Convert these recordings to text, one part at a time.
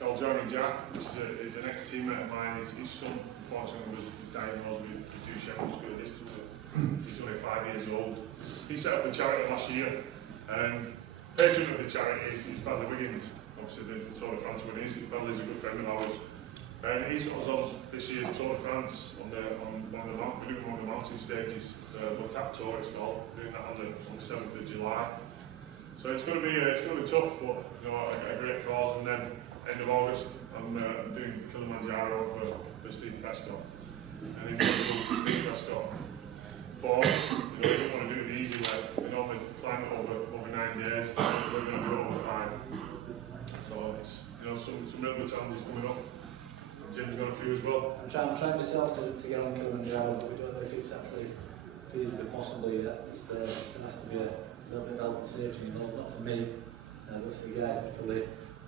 called Johnny Jack, which is an ex-teammate of mine. His son, unfortunately, was diagnosed with Duchenne muscular dystrophy. He's only 5 years old. He set up the charity last year. Patron of the charity is Bradley Wiggins, obviously the Tour de France winner. Bradley's a good friend of ours. And he's got us on this year's Tour de France on one of the mountain stages, the Tap Tour it's called. We're doing that on the 7th of July. So it's going to be tough, but you know, a great cause. And then end of August, I'm doing Kilimanjaro for Steve Prescott. And he's Steve Prescott. You know, we don't want to do it the easy way. We normally climb it over 9 days. We're going to do it over 5. So it's some real good challenges coming up. Jim's got a few as well. I'm trying myself to get on Kilimanjaro, but we don't know if it's actually feasibly possible yet. There has to be a little bit of health and safety involved, not for me, but for the guys that are probably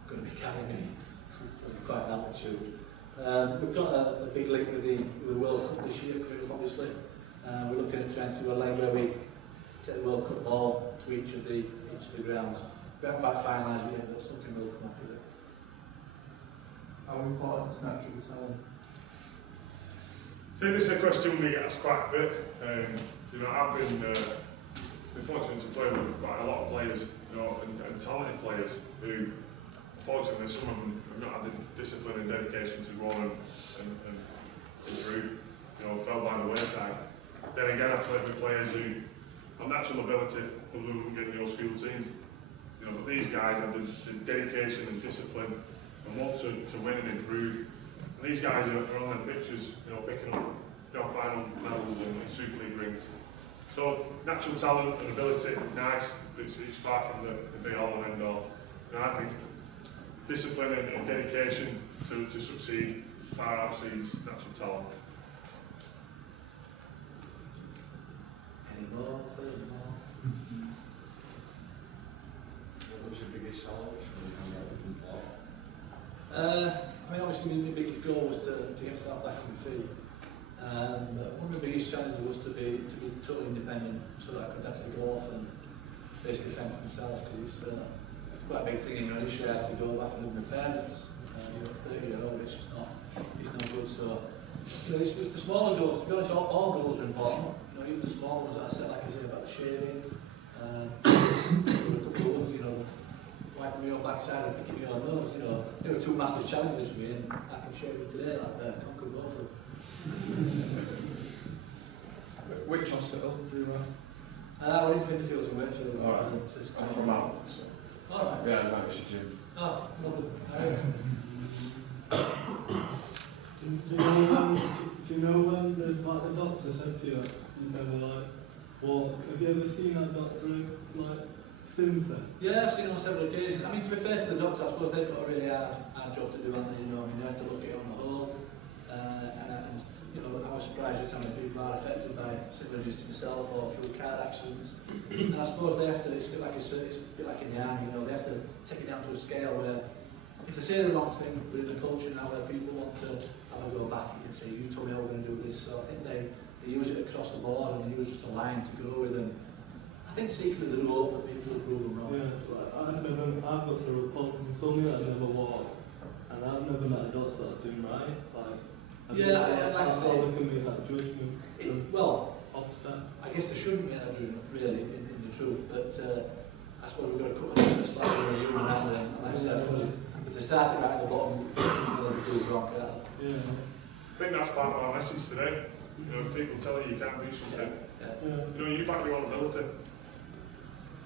going to be carrying me from quite an altitude. We've got a big link with the World Cup this year, obviously. We're looking at trying to do a leg where we take the World Cup ball to each of the grounds. We haven't quite finalised it yet, but something will come up with it. How important is natural talent? So this is a question we get asked quite a bit. You know, I've been fortunate to play with quite a lot of players, you know, and talented players who, unfortunately, some of them have not had the discipline and dedication to go on and improve. You know, fell by the wayside. Then again, I've played with players who have natural ability who wouldn't get in the old school teams. You know, but these guys have the dedication and discipline and want to win and improve. And these guys are on the pictures, you know, picking up, you know, final medals and Super League rings. So natural talent and ability is nice, but it's far from the be all and end all. And I think discipline and dedication to succeed far outseeds natural talent. Any more? What's your biggest challenge? I mean, obviously my biggest goal was to get myself back on my feet. One of the biggest challenges was to be totally independent, so that I could actually go off and basically fend for myself, because it's quite a big thing. You know, initially I had to go back and live with my parents. You know, 30-year-old, it's just not good. So, you know, it's the smaller goals. To be honest, all goals are important. You know, even the small ones that I said, like I said about the shaving. There were a couple of ones, you know, wiping me on backside and picking me on the nose. You know, they were two massive challenges for me, and I can shave it today like that. Conquer both of them. Which hospital do you run? We're in Pinfields and Wakefields. All right. I'm from Alton, so. All right. Yeah, no, it's a gym. Oh, lovely. Do you know when the doctor said to you, they were like, well, have you ever seen that doctor since then? Yeah, I've seen him on several occasions. I mean, to be fair to the doctor, I suppose they've got a really hard job to do, haven't they? You know, I mean, they have to look at it on the whole. And you know, I was surprised just how many people are affected by similar injuries to myself or through car accidents. And I suppose they have to, it's a bit like in the army, you know, they have to take it down to a scale where if they say the wrong thing, we're in a culture now where people want to have a go back. You can say, you told me I was going to do this. So I think they use it across the board, and they use just a line to go with. And I think secretly they do hope that people will prove them wrong. Yeah, like, I've got through a pub and told me that I never walk, and I've never met a doctor that's doing right. Like I say, look at me like judgment. Well, Offset. I guess there shouldn't be an judgment really in the truth, but I suppose we've got to cut them slightly more human now. And like I said, I suppose if they started right at the bottom, they'll be proved wrong. Yeah. I think that's part of our message today. You know, people tell you can't do something. Yeah. You know, you back your own ability.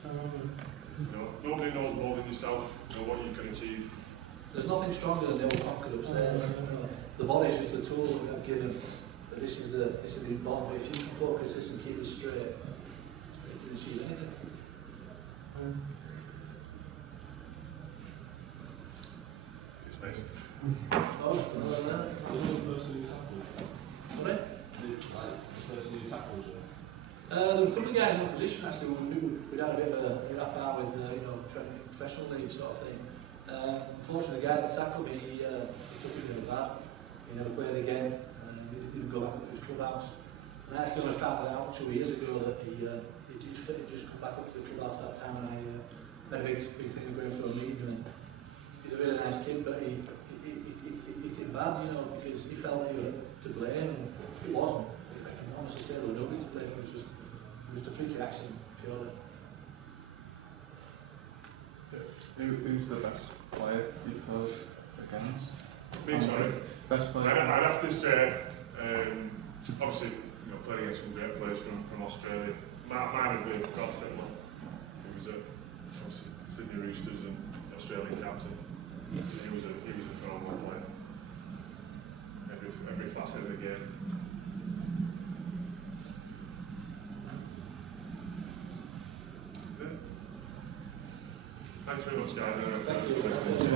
You know, nobody knows more than yourself, you know, what you can achieve. There's nothing stronger than the old conqueror upstairs. The body's just a tool that we have given. But this is the important. But if you can focus this and keep it straight, you can achieve anything. It's best. Oh, something like that. Sorry? The person who tackles you? There were a couple of guys in opposition actually. We'd had a bit of a rap out with you know, training professional league sort of thing. Unfortunately, the guy that tackled me, he took it really bad. He never played again. He didn't go back up to his clubhouse. And I actually only found out 2 years ago that he just come back up to the clubhouse that time, and I made a big thing of going for a meeting. And he's a really nice kid, but he hit him bad, you know, because he felt he was to blame, and he wasn't. I can honestly say there was nobody to blame, it was just a freaky accident, purely. Who's the best player you played against? Me, sorry. Best player? I'd have to say, obviously, you know, playing against some great players from Australia. Mine would be Ralph Fittler, who was obviously Sydney Roosters and Australian captain. He was a phenomenal player. Every facet of the game. Yeah. Thanks very much, guys. Thank you.